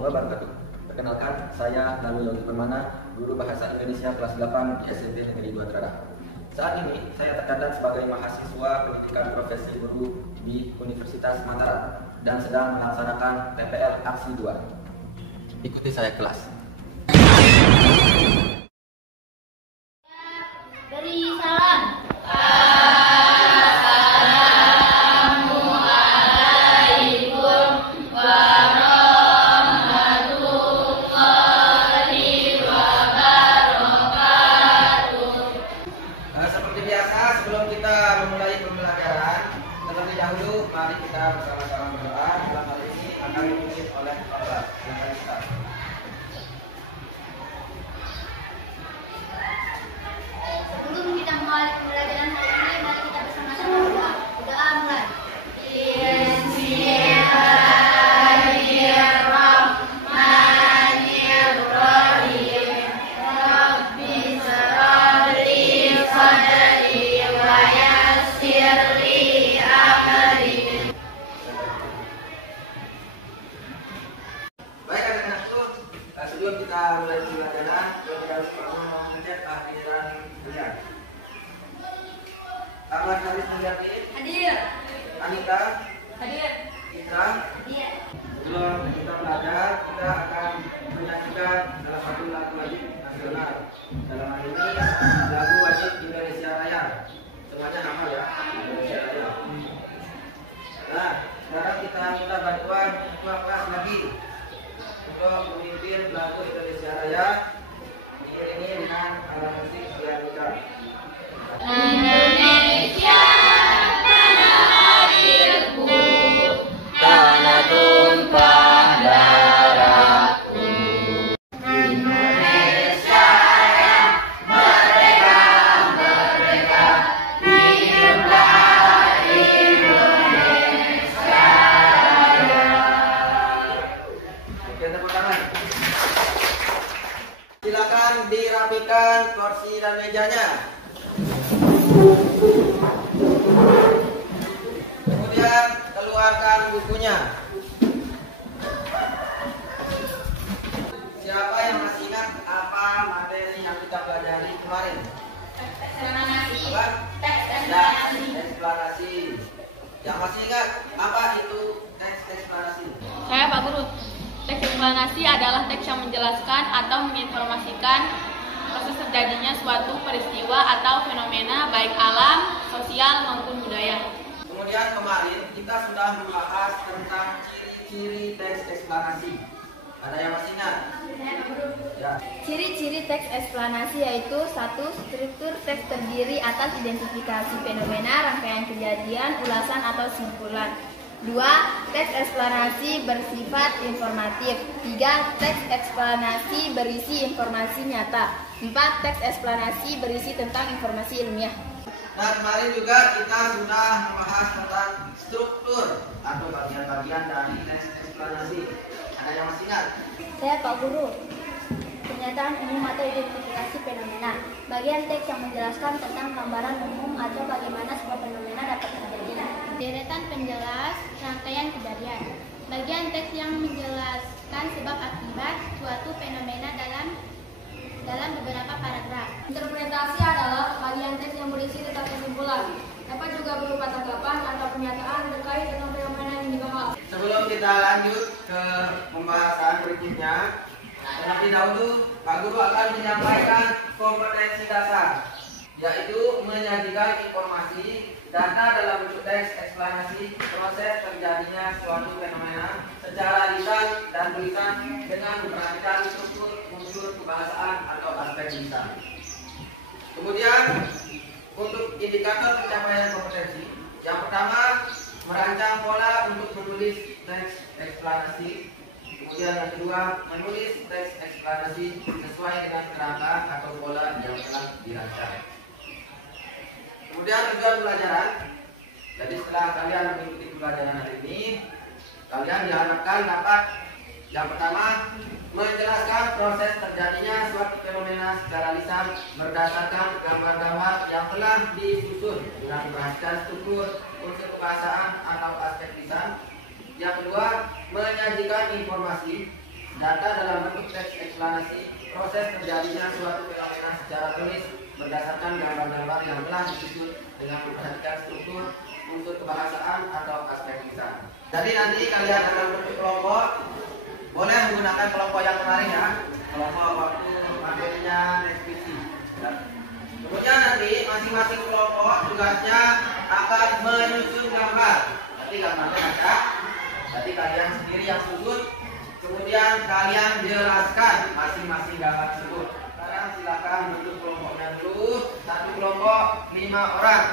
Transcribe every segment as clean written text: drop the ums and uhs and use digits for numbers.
wabarakatuh. Perkenalkan, saya Nabil Yogi Permana, guru Bahasa Indonesia kelas 8 di SMP Negeri 2 Trarah. Saat ini saya tercatat sebagai mahasiswa pendidikan profesi guru di Universitas Mataram dan sedang melaksanakan TPL Aksi 2. Ikuti saya kelas. Beri salam. Seperti biasa, sebelum kita memulai pembelajaran, terlebih dahulu mari kita bersama-sama berdoa. Dalam hal ini akan dipimpin oleh Allah. Silakan Ustaz. Sebelum kita mulai pembelajaran hari ini, mari kita bersama-sama berdoa. Doa mulai. Bismillahirrahmanirrahim. Rabbi shrah li sadri wa yassir li amri. Baik anak-anakku, sebelum kita mulai pembelajaran, kita harus mengecek kehadiran kalian. Ahmad Haris Mulyadi, Hadir. Anita, Hadir. Itra. Hadir. Sebelum kita belajar, kita akan menyanyikan salah satu lagu wajib nasional. Dalam hal ini lagu wajib Indonesia Raya. Semuanya hafal ya, Indonesia Raya. Nah, sekarang kita minta bantuan ketua kelas lagi untuk memimpin lagu Indonesia Raya diiringi dengan alat musik pianika. Indonesia tanah airku, tanah tumpah darahku. Indonesia Raya, merdeka, merdeka, hiduplah Indonesia Raya. Oke, tepuk tangan. Silakan dirapikan kursi dan mejanya. Kemudian keluarkan bukunya. Siapa yang masih ingat apa materi yang kita pelajari kemarin? Apa? Eksplanasi. Yang masih ingat apa itu teks eksplanasi? Saya Pak Guru. Teks eksplanasi adalah teks yang menjelaskan atau menginformasikan proses terjadinya suatu peristiwa atau fenomena baik alam, sosial maupun budaya. Kemudian kemarin kita sudah membahas tentang ciri-ciri teks eksplanasi. Ada yang masih ingat? Ya. Ciri-ciri teks eksplanasi yaitu 1. Struktur teks terdiri atas identifikasi fenomena, rangkaian kejadian, ulasan atau simpulan. 2. Teks eksplanasi bersifat informatif. 3. Teks eksplanasi berisi informasi nyata. 4. Teks eksplanasi berisi tentang informasi ilmiah. Nah, kemarin juga kita sudah membahas tentang struktur atau bagian-bagian dari teks eksplanasi. Ada yang masih ingat? Saya Pak Guru. Pernyataan umum atau identifikasi fenomena. Bagian teks yang menjelaskan tentang gambaran umum atau bagaimana sebuah fenomena dapat terjadi. Deretan penjelas rangkaian kejadian. Bagian teks yang menjelaskan sebab akibat suatu fenomena dalam beberapa paragraf. Interpretasi adalah bagian teks yang berisi tentang kesimpulan. Dapat juga berupa tanggapan atau pernyataan terkait dengan fenomena yang dibahas. Sebelum kita lanjut ke pembahasan berikutnya, terlebih dahulu Pak Guru akan menyampaikan kompetensi dasar, yaitu menyajikan informasi data dalam bentuk teks eksplanasi proses terjadinya suatu fenomena secara lisan dan tulisan dengan memperhatikan struktur unsur kebahasaan atau aspek lisan. Kemudian untuk indikator pencapaian kompetensi, yang pertama merancang pola untuk menulis teks eksplanasi. Kemudian yang kedua menulis teks eksplanasi sesuai dengan kerangka atau pola yang telah dirancang. Kemudian tujuan pelajaran. Jadi setelah kalian mengikuti pembelajaran hari ini, kalian diharapkan dapat yang pertama menjelaskan proses terjadinya suatu fenomena secara lisan berdasarkan gambar-gambar yang telah disusun dengan memperhatikan struktur unsur kebahasaan atau aspek lisan. Yang kedua, menyajikan informasi Data dalam bentuk teks eksplanasi proses terjadinya suatu fenomena secara tulis berdasarkan gambar-gambar yang telah disusun dengan memperhatikan struktur, unsur kebahasaan atau aspek lisan. Jadi nanti kalian dalam bentuk kelompok boleh menggunakan kelompok yang kemarin ya, kelompok waktu materinya deskripsi. Kemudian nanti masing-masing kelompok tugasnya akan menyusun gambar. Nanti gambarnya ada, jadi kalian sendiri yang susun. Kemudian kalian jelaskan masing-masing gambar tersebut. Sekarang silakan bentuk kelompoknya dulu. Satu kelompok 5 orang.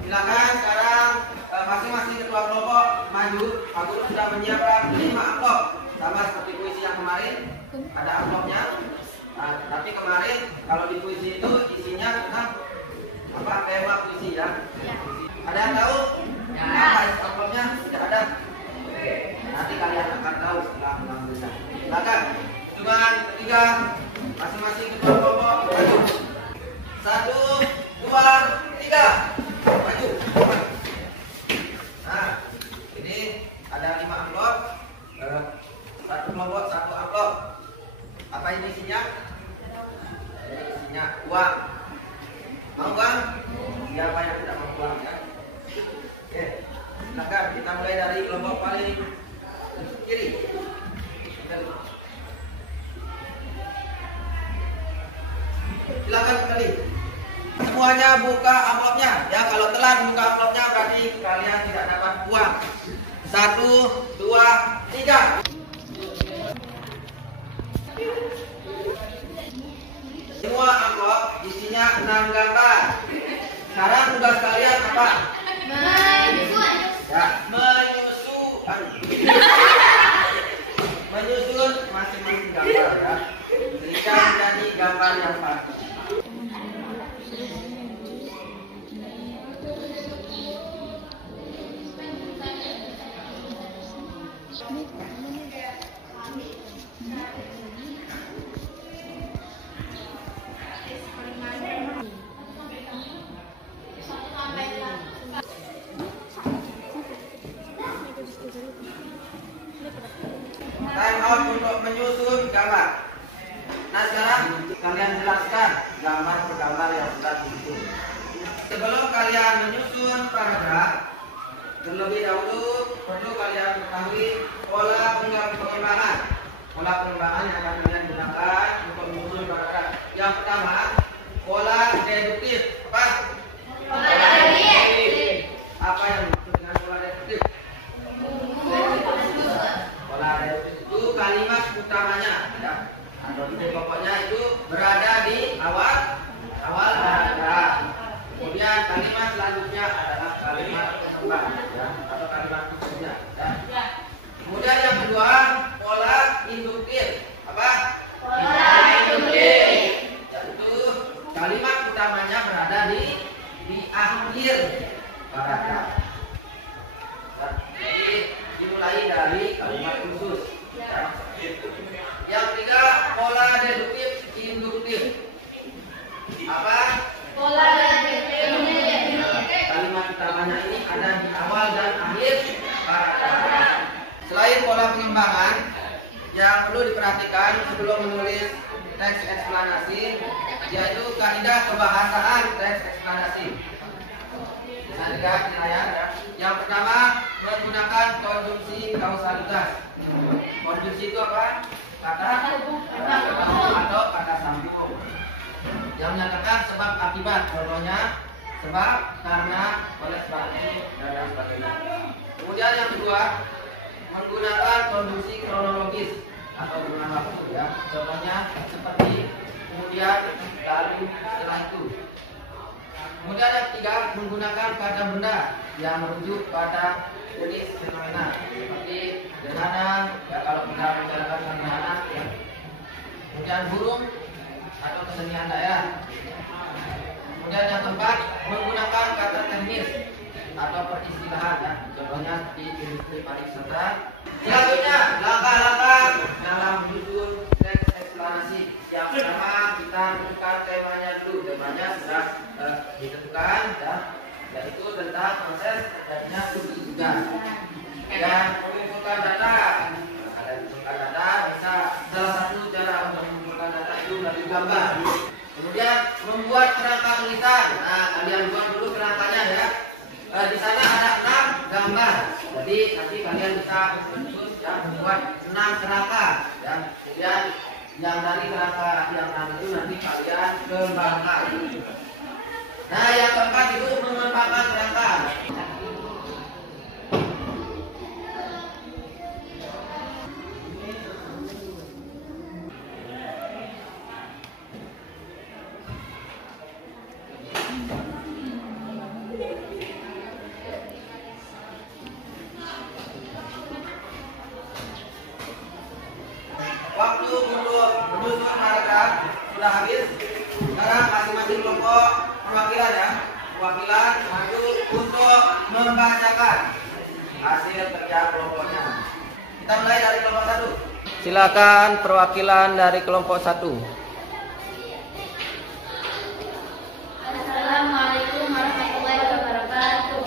Silakan sekarang masing-masing ketua kelompok maju. Pak Guru sudah menyiapkan 5 amplop sama seperti puisi yang kemarin. Ada amplopnya. Nah, tapi kemarin kalau di puisi itu isinya tentang apa tema puisi ya? Ada yang tahu? Apa isi amplopnya? Tidak ada. Oke, nanti kalian akan tahu setelah mengambilnya. Silakan. Hitungan ketiga, masing-masing ketua kelompok maju. 1, 2, 3, maju. Nah, ini ada 5 amplop. Satu kelompok 1 amplop. Apa ini isinya? Isinya uang. Mau uang? Siapa yang tidak mau uang ya? Oke, silakan kita mulai dari kelompok paling kiri. Silakan kembali. Semuanya buka amplopnya. Ya, kalau telat buka amplopnya berarti kalian tidak dapat uang. 1, 2, 3. Semua amplop isinya 6 gambar. Sekarang tugas kalian apa? Menyusun. Ya, menyusun. Menyusun masing-masing gambar ya. Jika menjadi gambar yang pasti. Time out untuk menyusun gambar. Nah sekarang kalian jelaskan gambar per gambar yang sudah disusun. Sebelum kalian menyusun paragraf, terlebih dahulu perlu kalian ketahui pola pengembangan. Pola pengembangan yang akan kalian gunakan untuk menyusun paragraf. Yang pertama, pola deduktif. Apa? Pola deduktif. Apa yang dimaksud dengan pola deduktif? Pola deduktif itu kalimat utamanya ya. Atau pokoknya itu berada di awal paragraf. Kemudian kalimat selanjutnya adalah kalimat pengemban ya, atau kalimat khususnya ya. Kemudian yang kedua, pola induktif. Apa? Pola induktif. Yaitu kalimat utamanya berada di akhir paragraf. Jadi dimulai dari kalimat khusus. Ya. Yang ketiga, pola deduktif induktif. Apa? Pola deduktif. Kalimat utamanya ini ada di awal dan akhir paragraf. Selain pola pengembangan, yang perlu diperhatikan sebelum menulis teks eksplanasi, yaitu kaidah kebahasaan teks eksplanasi. Nah, lihat penilaian. Yang pertama, menggunakan konjungsi kausalitas. Konjungsi itu apa? Kata atau kata sambung yang menyatakan sebab akibat. Contohnya sebab, karena, oleh sebab ini, dan sebagainya. Kemudian yang kedua, menggunakan konjungsi kronologis atau berulang waktu ya. Contohnya seperti kemudian, lalu, setelah itu. Kemudian yang ketiga, menggunakan kata benda yang merujuk pada jenis fenomena seperti gerhana ya, kalau kita membicarakan gerhana ya. Kemudian burung atau kesenian daerah. Kemudian yang keempat, menggunakan kata teknis atau peristilahan ya. Contohnya di industri pariwisata. Selanjutnya, langkah-langkah dalam menyusun teks eksplanasi. Yang pertama, kita tentukan temanya dulu. gambar. Kemudian membuat kerangka tulisan. Nah, kalian buat dulu kerangkanya ya. Di sana ada 6 gambar. Jadi nanti kalian bisa menyusun ya, membuat 6 kerangka. Dan kemudian yang dari kerangka yang 6 itu nanti kalian kembangkan. Nah, yang keempat itu mengembangkan kerangka. Waktu untuk menyusun paragraf sudah habis. Sekarang masing-masing kelompok perwakilan ya, perwakilan maju untuk membacakan hasil kerja kelompoknya. Kita mulai dari kelompok 1. Silakan perwakilan dari kelompok 1. Assalamualaikum warahmatullahi wabarakatuh.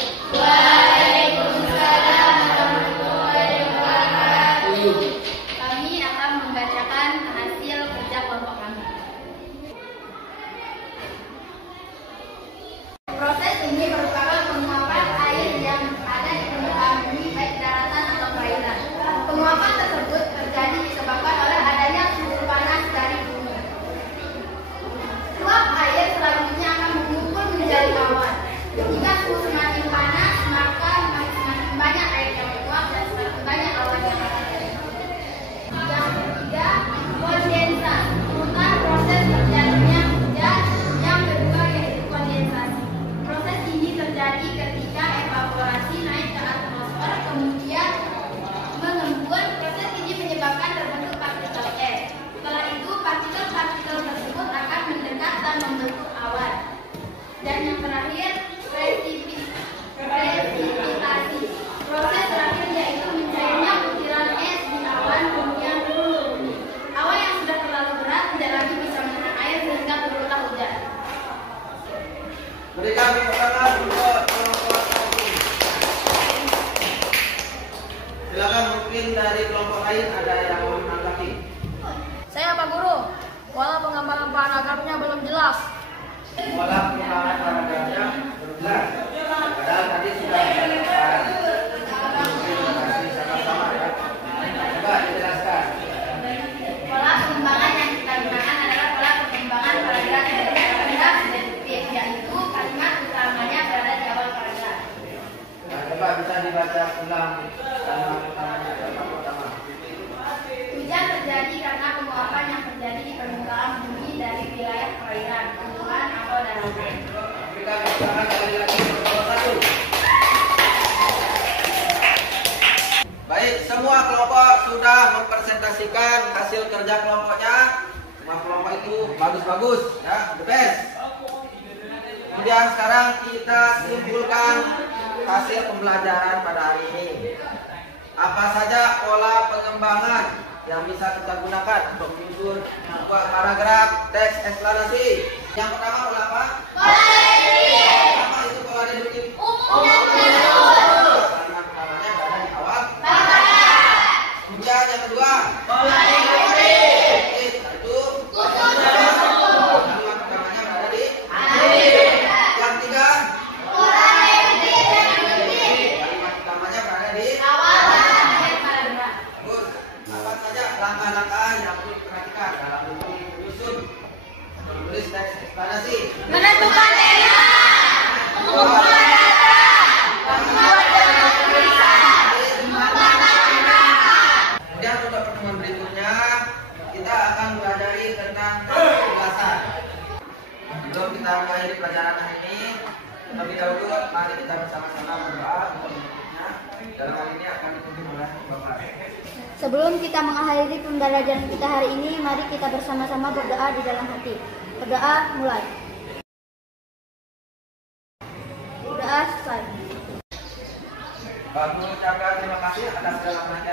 Kami akan membacakan hasil kerja kelompok kami. Proses ini merupakan penguapan air yang ada di permukaan bumi baik daratan atau perairan. Penguapan tersebut terjadi disebabkan oleh adanya suhu panas dari bumi. Uap air selanjutnya akan mengumpul menjadi awan. Jika suhu semakin panas, maka semakin banyak air yang menguap dan semakin banyak awan yang akan terjadi. Yang ketiga, kondensasi. Merupakan proses terjadinya hujan. Yang kedua yaitu kondensasi. Proses ini terjadi ketika evaporasi naik ke atmosfer, kemudian mengembun. Proses ini menyebabkan terbentuk partikel es. Setelah itu, partikel-partikel tersebut akan mendekat dan membentuk awan. Dan yang terakhir, presipitasi. Proses terakhir yaitu mencairnya butiran es di awan, kemudian turun ke bumi. Awan yang sudah terlalu berat tidak lagi bisa menahan air sehingga turunlah hujan. Berikan tepuk tangan untuk kelompok 1. Silakan mungkin dari kelompok lain ada yang mau menanggapi. Saya Pak Guru, pola pengembangan paragrafnya belum jelas. Pola pengembangan paragrafnya belum jelas. Padahal tadi sudah dijelaskan. Mungkin masih sama-sama ya. Coba dijelaskan. Pola pengembangan yang kita gunakan adalah pola pengembangan paragraf dari paragraf deduktif, yaitu kalimat utamanya berada di awal paragraf. Nah, coba bisa dibaca ulang kalimat utamanya yang pertama. Hujan terjadi karena penguapan yang terjadi di permukaan bumi dari wilayah perairan, gunungan atau daratan. Berikan tepuk tangan sekali lagi untuk kelompok 1. Baik, semua kelompok sudah mempresentasikan hasil kerja kelompoknya. Semua kelompok itu bagus-bagus, ya, the best. Kemudian sekarang kita simpulkan hasil pembelajaran pada hari ini. Apa saja pola pengembangan yang bisa kita gunakan untuk menyusun sebuah paragraf teks eksplanasi? Yang pertama pola apa? Apa itu pola deduktif? Kalimat utamanya berada di awal. Kemudian yang kedua pola deduktif. Itu kalimat utamanya berada di akhir. Yang ketiga pola deduktif. Kalimat utamanya berada di awal. Bagus. Apa saja langkah-langkah yang perlu diperhatikan dalam menyusun atau menulis teks eksplanasi? Menentukan tema, Mengumpulkan data, membuat tulisan, Kemudian untuk pertemuan berikutnya kita akan belajar tentang penjelasan. Sebelum kita mengakhiri pelajaran hari ini, terlebih dahulu mari kita bersama-sama berdoa untuk berikutnya. Dalam hal ini akan dipimpin oleh Bapak. Sebelum kita mengakhiri pembelajaran kita hari ini, mari kita bersama-sama berdoa di dalam hati. Berdoa mulai. Berdoa selesai. Bapak mengucapkan terima kasih atas segala perhatian